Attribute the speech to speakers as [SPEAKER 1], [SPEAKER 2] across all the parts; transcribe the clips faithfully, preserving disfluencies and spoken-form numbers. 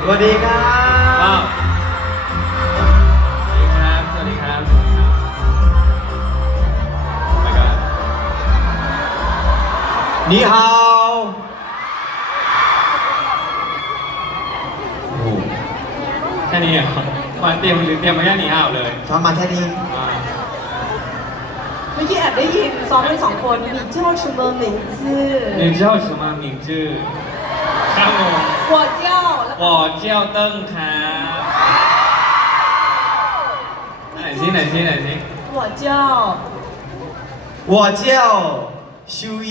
[SPEAKER 1] สวัสดีครับ
[SPEAKER 2] สวัสดีครับสวัสดีครับไปกัน
[SPEAKER 1] นี่ฮาว
[SPEAKER 2] โอ้โหแค่นี้เหรอมาเตรียมหรือเตรียมมาแค่นี้อ้าวเลย
[SPEAKER 1] ซ้อมมาแค่นี้
[SPEAKER 2] อ่า
[SPEAKER 3] เมื่อกี้แอบได้ยินซ้อมกันสองคนมีเจ้าชูเมอร์หมิงจื้อ
[SPEAKER 2] 你知道什么名字ครับผม
[SPEAKER 3] หัวเจ้าแล้ว
[SPEAKER 2] 我叫邓ครับไหนสิไหนสิไหนสิ
[SPEAKER 3] หัวเจ้า
[SPEAKER 1] 我叫修义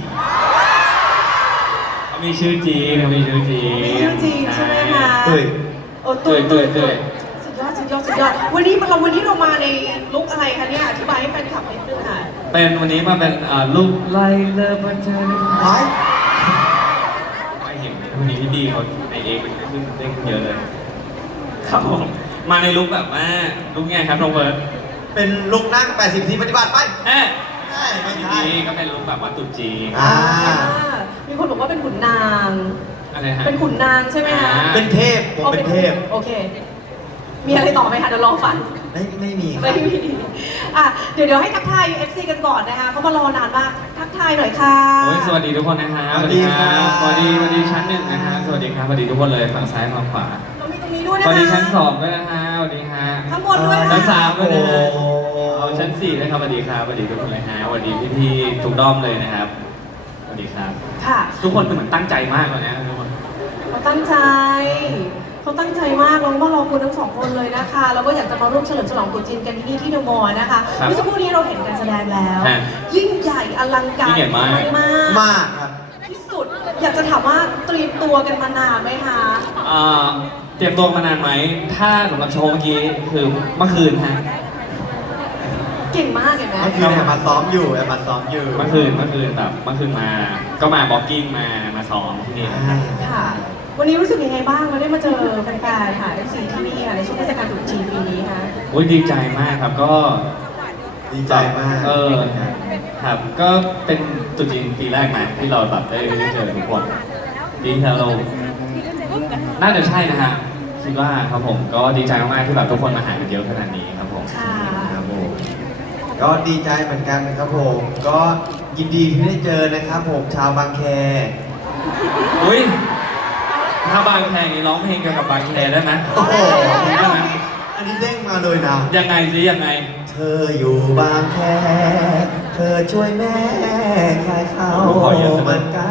[SPEAKER 2] เขามีชื่อจริงเขามีชื่อจริง
[SPEAKER 3] มีชื่อจริงใช่ไหมคะ
[SPEAKER 1] 对
[SPEAKER 3] โอ้ตุ้ย
[SPEAKER 2] ตุ้
[SPEAKER 3] ตุ้
[SPEAKER 2] ย
[SPEAKER 3] ย
[SPEAKER 2] ตุ้
[SPEAKER 3] ตุ้
[SPEAKER 2] ย
[SPEAKER 3] ยสุดยอดสุดยอดสุดยอดวันนี้เราวันนี้เรามาในลุคอะไรคะเนี่ยอธิบายให้แฟนคลับนิดนึงค่ะ
[SPEAKER 2] เป็นวันนี้มาเป็นอ่าลูกไล่เลิฟบันเทิง
[SPEAKER 1] ไว้
[SPEAKER 2] ไม่เห็นวันนี้พี่ดีเขาในเอกเป็นขึ้นเด้งเยอะเลยครับผมมาในลุคแบบว่าลุคไงครับน้องเบิร์ด
[SPEAKER 1] เป็นลุกนั่งแปดสิบทีปฏิบัติไป
[SPEAKER 2] เอ๊ะ
[SPEAKER 1] ใช่ไม่ใช่
[SPEAKER 2] นี่ก็เป็นลุคแบบว่าตุ๊จีน
[SPEAKER 1] อ่า
[SPEAKER 3] มีคนบอกว่าเป็นขุนนาง
[SPEAKER 2] อะไรฮะ
[SPEAKER 3] เป็นขุนนางใช่ไหมคะ
[SPEAKER 2] อ่า
[SPEAKER 1] เป็นเทพผมเป็นเทพ
[SPEAKER 3] โอเค มีอะไรต่อไหมคะเดี๋ยวรอฟัง
[SPEAKER 1] ไม่ไม่มีครั
[SPEAKER 3] ไม่
[SPEAKER 1] บ
[SPEAKER 3] มีอ่ะเดี๋ยวเดี๋ยวให้ทักทาย ยู เอฟ ซี กันก่อนนะคะเขามารอนานมาก ทักทายหน่อยค่ะ
[SPEAKER 2] โอ้ยสวัสดีทุกคนนะฮะ
[SPEAKER 1] สวัสดีครับ
[SPEAKER 2] สวัสดีสวัสดีชั้นหนึ่งนะฮะสวัสดีครับสวัสดีทุกคนเลยฝั่งซ้ายฝั่งขวา
[SPEAKER 3] เรามีตรงนี้ด้วย
[SPEAKER 2] ส
[SPEAKER 3] นะคะ
[SPEAKER 2] วัสดีชั้นสองด้วยนะฮะสวัสดีฮะ
[SPEAKER 3] ข้างบนด้วย
[SPEAKER 2] ชั้
[SPEAKER 3] ค่ะ
[SPEAKER 2] นสามด้วยนะฮะ
[SPEAKER 1] โอ้
[SPEAKER 2] เอาชั้นสี่นะครับสวัสดีครับสวัสดีทุกคนเลยฮะสวัสดีพี่ๆทุกด้อมเลยนะครับสวัสดีครับ
[SPEAKER 3] ค่ะ
[SPEAKER 2] ทุกคนเหมือนตั้งใจมากเลยนะทุกคน
[SPEAKER 3] เขาตั้งใจเขาตั้งใจมากเรามารอคุณทั้งสองคนเลยนะคะแล้วก็อยากจะมาร่วมเฉลิมฉลองตรุษจีนกันที่นี่ที่เดอะมอลล์นะคะเมื่อสักครู่นี้เราเห็นการแสดงแล้ว ยิ่งใหญ่อลังการมาก
[SPEAKER 1] มากครับ
[SPEAKER 3] ที่สุด อยากจะถามว่าเตรียมตัวกันมานานไหมคะ
[SPEAKER 2] อ่าเตรียมตัวมานานไหมถ้าสำหรับโชว์เมื่อกี้คือเมื่อคืนฮะ
[SPEAKER 3] เก่งมากเห็นไหม
[SPEAKER 1] เมื่อคืนแอบมาซ้อมอยู่แอบมาซ้อมอยู่
[SPEAKER 2] เมื่อคืนเมื่อคืนแบบเมื่อคืนมาก็มาบ็อกกิ้งมามาซ้อมที่นี่นะครับ
[SPEAKER 3] ค่ะ วันนี้รู้สึกยังไงบ้างมาได้มาเจอแฟนๆค่ะ เอฟ ซี ที่นี่ค่ะในช่วงเทศกาลตรุษจีนปีนี้ค่ะ
[SPEAKER 2] โอ้ยดีใจมากครับก็
[SPEAKER 1] ดีใจมาก
[SPEAKER 2] เออครับก็เป็นตรุษจีนปีแรกนะที่เราแบบได้ได้เจอทุกคนปีที่แล้วเราน่าจะใช่นะฮะคิดว่าครับผมก็ดีใจมากๆที่แบบทุกคนมาหากันเยอะขนาดนี้ครับผม
[SPEAKER 3] ค่ะ
[SPEAKER 1] ครับผมก็ดีใจเหมือนกันนะครับผม ก็ยินดีที่ได้เจอนะครับผมชาวบางแค
[SPEAKER 2] อุ้ยถ้าบางแคนี้ร้องเพลงเกี่ยวกับบางแคได้ไหม
[SPEAKER 1] โอ้โห
[SPEAKER 2] ได้ไหม
[SPEAKER 1] อันนี้เด้งมาเลยนะ
[SPEAKER 2] ยังไงสิยังไง
[SPEAKER 1] เธออยู่บางแค เธอช่วยแม่คลายเขา
[SPEAKER 2] ขอเยอะสิ
[SPEAKER 1] มันไกล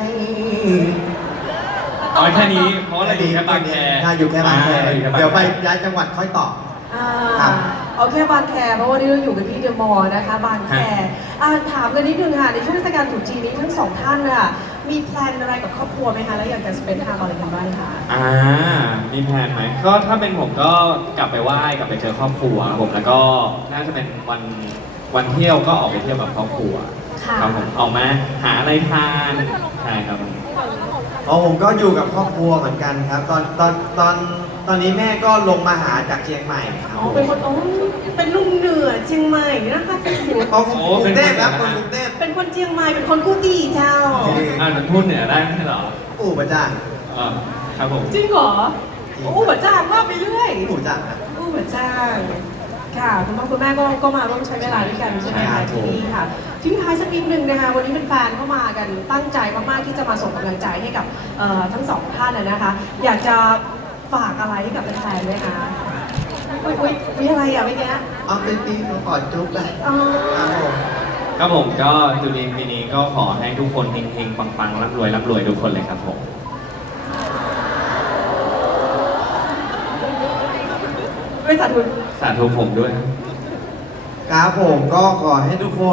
[SPEAKER 2] เอาแค่นี้เพราะว่าเราอยู่แค่บางแค
[SPEAKER 1] ถ้าอยู่แค่บางแค
[SPEAKER 2] อ่อยู่ค่บางแค
[SPEAKER 1] เดี๋ยวไปย้ายจังหวัดค่อยตอบ
[SPEAKER 3] อ่า
[SPEAKER 1] ครับ
[SPEAKER 3] เอาแค่บางแคเพราะว่านี่เราอยู่กันที่เดอะมอลล์นะคะบางแคอ่าถามกันนิดนึงค่ะในช่วงเทศกาลตรุษจีนนี้ทั้งสองท่านค่ะมีแพลนอะไรกับครอบครัวไหมคะแล้วอยากจะสเปนทางอะไรกันบ้างคะ
[SPEAKER 2] อ่ามีแผนไหมก็ถ้าเป็นผมก็กลับไปไหว้กลับไปเจอครอบครัวครับผมแล้วก็น่าจะเป็นวันวันเที่ยวก็ออกไปเที่ยวกับครอบครัว
[SPEAKER 3] ค่ะ
[SPEAKER 2] ครับผมออกมาหาอะไรทานใช่ครับผม
[SPEAKER 1] อ๋อผมก็อยู่กับครอบครัวเหมือนกันครับ ตอนตอนตอนตอนนี้แม่ก็ลงมาหาจากเชียงใหม่ครับ
[SPEAKER 3] อ๋อเป็นคนอ๋อเป็นลุงเหนือเชียงใหม่นะคะเป็นสิว
[SPEAKER 1] อ๋อกรุงเทพครับคนกรุงเทพ
[SPEAKER 3] เป็นคนเชียงใหม่เป็นคนกู้ตีเจ้า
[SPEAKER 2] อ่ามันพูดเหนือได้ไม่ใช่เหรอ
[SPEAKER 1] อู่ประจ้าง
[SPEAKER 2] อ่าครับผม
[SPEAKER 3] จริงเหรออู้หัวจ้างว่าไปเรื่อย
[SPEAKER 1] อู่จ้างครับ
[SPEAKER 3] อู้หัวจ้างค่ะคุณพ่อคุณแม่ก็ก็มาร่วมใช้เวลาด้วยกันใช่ไหม
[SPEAKER 1] ครั
[SPEAKER 3] คะ
[SPEAKER 1] บ
[SPEAKER 3] ที่นี่ค่ะทิ้งท้ายสักนิดนึงนะคะวันนี้เป็นแฟนเข้ามากันตั้งใจมากๆที่จะมาส่งกำลังใจให้กับเอ่อทั้งสองท่านนะนะคะ อยากจะฝากอะไรให้กับแฟนๆไหมคะอุ้ยอุ้ยมีอะไรอ่ะเมื่อกี้
[SPEAKER 1] เอาเป็นปีผมขอจุ๊บเลย
[SPEAKER 3] อ๋อ
[SPEAKER 1] ครับผม
[SPEAKER 2] ครับผมก็จุลินปีนี้ก็ขอให้ทุกคนเฮงๆปังๆร่ำรวยร่ำรวยทุกคนเลยครับผม
[SPEAKER 3] ไม่สาธุ
[SPEAKER 2] สาธุผมด้วย
[SPEAKER 1] ครับผมก็ขอให้ทุกคน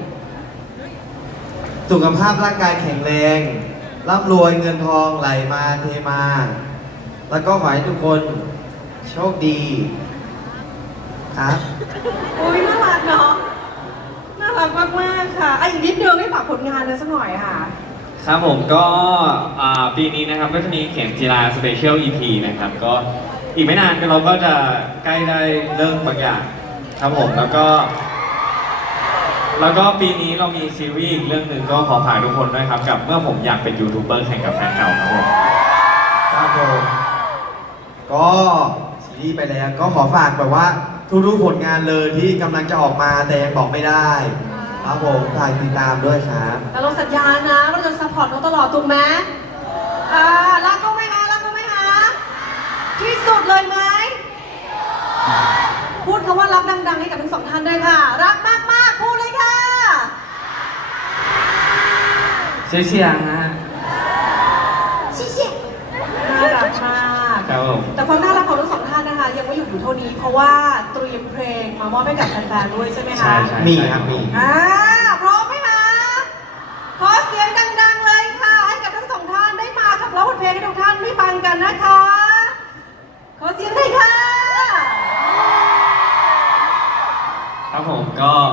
[SPEAKER 1] สุขภาพร่างกายแข็งแรงร่ำรวยเงินทองไหลมาเทมา แล้วก็ขอให้ทุกคนโชคดีครับ
[SPEAKER 3] อุ้ยน่ารักเนาะน่ารักมากๆค่ะอ่ะอีกนิดเดียวให้ฝากผลงานเลยสักหน่อยค่ะ
[SPEAKER 2] ครับผมก็อ่าปีนี้นะครับก็จะมีเข็มจีราสเปเชียล อี พี นะครับก็อีกไม่นานเราก็จะใกล้ได้เริ่มบางอย่างครับผมแล้วก็ แล้วก็ปีนี้เรามีซีรีส์อีกเรื่องหนึ่งก็ขอฝากทุกคนด้วยครับกับเมื่อผมอยากเป็นยูทูบเบอร์แข่งกับแฟนเก่าครับผม
[SPEAKER 1] ครับผมแล้ว ก็ขอฝากแบบว่าทุกๆผลงานเลยที่กำลังจะออกมาแต่ยังบอกไม่ได้ครับผมฝากติดตามด้วยครับ
[SPEAKER 3] แต่เราสัญญานะว่าเราจะซัพพอร์ตเขาตลอดถูกไหมอ่ารักเขาไหมคะรักเขาไหมคะที่สุดเลยไหมพูดคำว่ารักดังๆให้กับทั้งสองท่านด้วยค่ะ รักมากๆพูดเลยค่ะ
[SPEAKER 2] เชียร์เชียร์ฮะ
[SPEAKER 3] ชิชิน่ารักมาก
[SPEAKER 2] ครับผม
[SPEAKER 3] แต่ความน่ารักของทั้งสองท่านนะคะ ยังไม่หยุดอยู่เท่านี้ เพราะว่าเตรียมเพลงมามอบให้กับแฟนๆด้วยใช่ไหมคะ
[SPEAKER 2] ใช่ใช่
[SPEAKER 1] มีครับมี
[SPEAKER 3] อ่า